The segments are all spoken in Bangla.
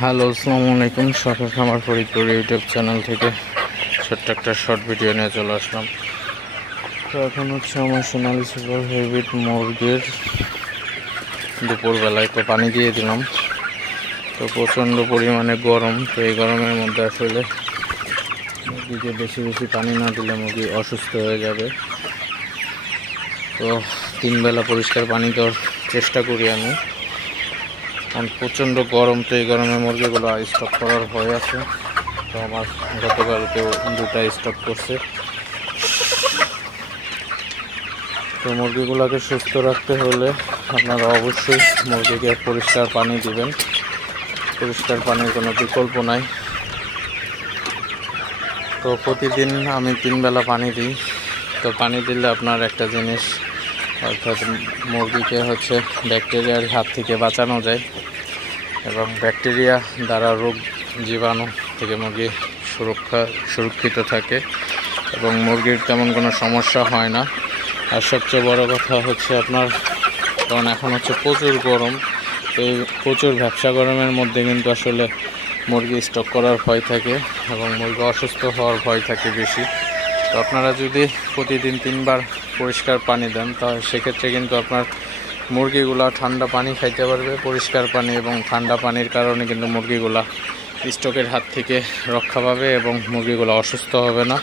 হ্যালো, আসসালামু আলাইকুম। শখের খামার ফরিদপুর ইউটিউব চ্যানেল থেকে ছোট্ট একটা শর্ট ভিডিও নিয়ে চলে আসলাম। তো এখন হচ্ছে আমার সোনালি সুপার হাইব্রিড মুরগির দুপুরবেলায় তো পানি দিয়ে দিলাম। তো প্রচণ্ড পরিমাণে গরম, তো এই গরমের মধ্যে আসলে মুরগিকে বেশি বেশি পানি না দিলে মুরগি অসুস্থ হয়ে যাবে। তো 3 বেলা পরিষ্কার পানি দেওয়ার চেষ্টা করি আমি, কারণ প্রচণ্ড গরম। তো এই গরমে মুরগিগুলো স্টক করার ভয় আছে। তো আমার গতকালকেও 2টা স্টক করছে। তো মুরগিগুলোকে সুস্থ রাখতে হলে আপনারা অবশ্যই মুরগিকে পরিষ্কার পানি দিবেন। পরিষ্কার পানির কোনো বিকল্প নাই। তো প্রতিদিন আমি 3 বেলা পানি দিই। তো পানি দিলে আপনার একটা জিনিস, অর্থাৎ মুরগিকে ব্যাকটেরিয়ার হাত থেকে বাঁচানো যায় এবং ব্যাকটেরিয়া দ্বারা রোগ জীবাণু থেকে মুরগি সুরক্ষিত থাকে এবং মুরগির তেমন কোনো সমস্যা হয় না। আর সবচেয়ে বড় কথা হচ্ছে আপনার, কারণ এখন প্রচুর গরম, তো এই প্রচুর ভ্যাপসা গরমের মধ্যে কিন্তু আসলে মুরগি স্টক করার ভয় থাকে এবং মুরগি অসুস্থ হওয়ার ভয় থাকে বেশি। তো আপনারা যদি প্রতিদিন 3 বার পরিষ্কার পানি দেন, তাহলে সেক্ষেত্রে কিন্তু আপনার মুরগিগুলা ঠান্ডা পানি খাইতে পারবে, পরিষ্কার পানি, এবং ঠান্ডা পানির কারণে কিন্তু মুরগিগুলা স্টকের হাত থেকে রক্ষা পাবে এবং মুরগিগুলো অসুস্থ হবে না।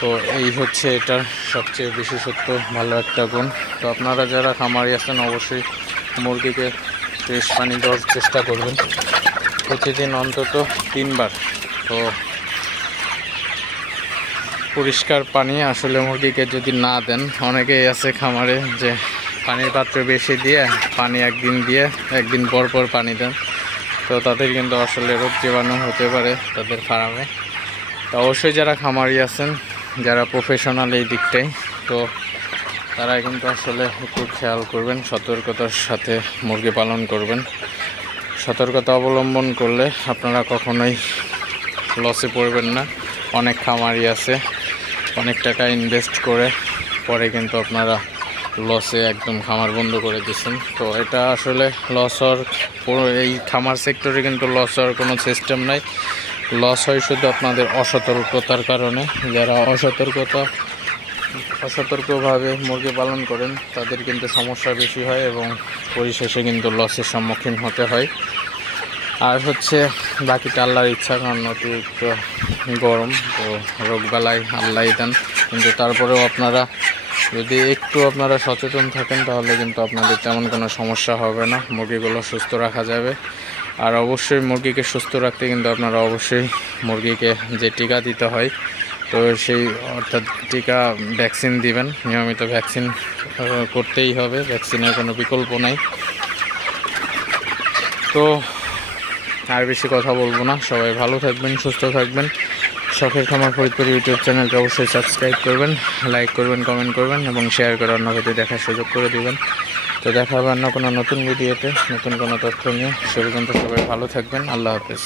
তো এই হচ্ছে এটার সবচেয়ে বিশেষত্ব, ভালো একটা গুণ। তো আপনারা যারা খামারি আছেন অবশ্যই মুরগিকে ফ্রেশ পানি দেওয়ার চেষ্টা করবেন প্রতিদিন অন্তত 3 বার। তো পরিষ্কার পানি আসলে মুরগিকে যদি না দেন, অনেকেই আছে খামারে যে পানির পাত্র বেশি দিয়ে পানি একদিন পর পর পানি দেন। তো তাদের কিন্তু আসলে রোগ জীবাণু হতে পারে তাদের ফার্মে। তো অবশ্যই যারা খামারি আছেন, যারা প্রফেশনাল এই দিকটাই, তো তারা কিন্তু আসলে একটু খেয়াল করবেন, সতর্কতার সাথে মুরগি পালন করবেন। সতর্কতা অবলম্বন করলে আপনারা কখনোই লসে পড়বেন না। অনেক খামারি আছে অনেক টাকা ইনভেস্ট করে পরে কিন্তু আপনারা লসে একদম খামার বন্ধ করে দিচ্ছেন। তো এটা আসলে লস হওয়ার, এই খামার সেক্টরে কিন্তু লস হওয়ার কোনো সিস্টেম নাই। লস হয় শুধু আপনাদের অসতর্কতার কারণে। যারা অসতর্কভাবে মুরগি পালন করেন তাদের কিন্তু সমস্যা বেশি হয় এবং পরিশেষে কিন্তু লসের সম্মুখীন হতে হয়। আর বাকিটা আল্লাহর ইচ্ছা, কারণ অতিরিক্ত গরম, তো রোগবালাই আল্লাহ দেন। কিন্তু তারপরেও আপনারা যদি একটু সচেতন থাকেন তাহলে কিন্তু আপনাদের তেমন কোনো সমস্যা হবে না, মুরগিগুলো সুস্থ রাখা যাবে। আর অবশ্যই মুরগিকে সুস্থ রাখতে কিন্তু আপনারা অবশ্যই মুরগিকে যে টিকা দিতে হয়, তো সেই অর্থাৎ ভ্যাকসিন দিবেন, নিয়মিত ভ্যাকসিন করতেই হবে, ভ্যাকসিনের কোনো বিকল্প নাই। তো আর বেশি কথা বলবো না, সবাই ভালো থাকবেন, সুস্থ থাকবেন। শখের খামার ফরিদপুর ইউটিউব চ্যানেলটা অবশ্যই সাবস্ক্রাইব করবেন, লাইক করবেন, কমেন্ট করবেন এবং শেয়ার করে অন্য ভিডিও দেখার সুযোগ করে দিবেন। তো দেখা হবে অন্য কোনো নতুন ভিডিওতে নতুন কোনো তথ্য নিয়ে। সে পর্যন্ত সবাই ভালো থাকবেন। আল্লাহ হাফেজ।